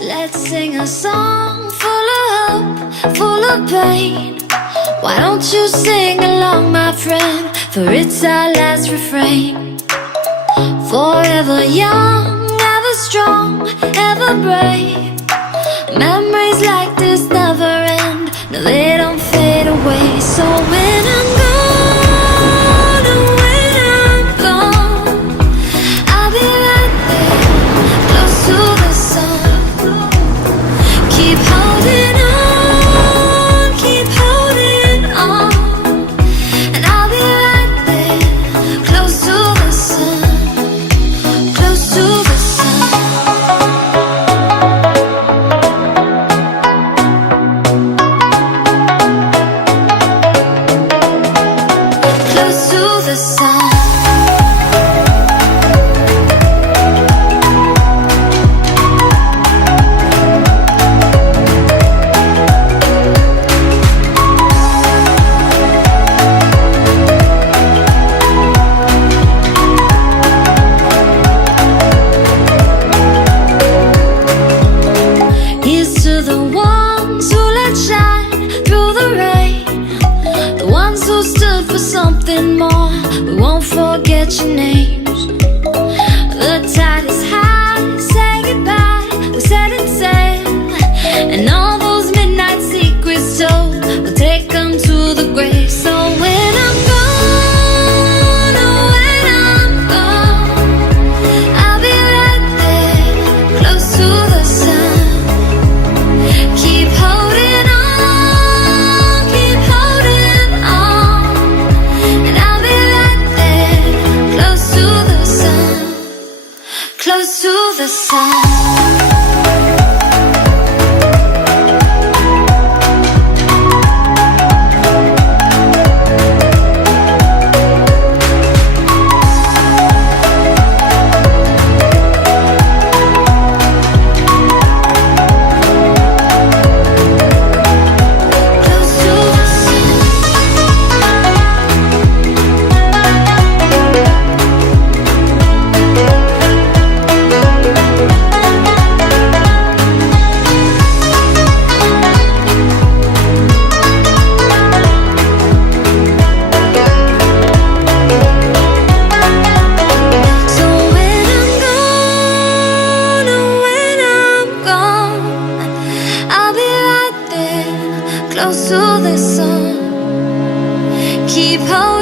Let's sing a song full of hope, full of pain. Why don't you sing along, my friend? For it's our last refrain. Forever young, ever strong, ever brave. Memories like this never end. No, they don't fade away. So when I'm gone, and when I'm gone, I'll be right there, close to the sun. Keep holding on, keep holding on, and I'll be right there, close to the sun, close to the sun. Close to the sun. Here's to the ones who let shine through the rain, the ones who stood for something more. We won't forget your names. The tide is high, say goodbye, we're setting sail, and all those midnight secrets told, we'll take them to the grave. So when I'm gone, oh when I'm gone, I'll be right there, close to the sun. Keep holding on, keep holding on, and I'll be right there, close to the sun, close to the sun. So when I'm gone, oh when I'm gone, I'll be right there, close to the sun. Keep holding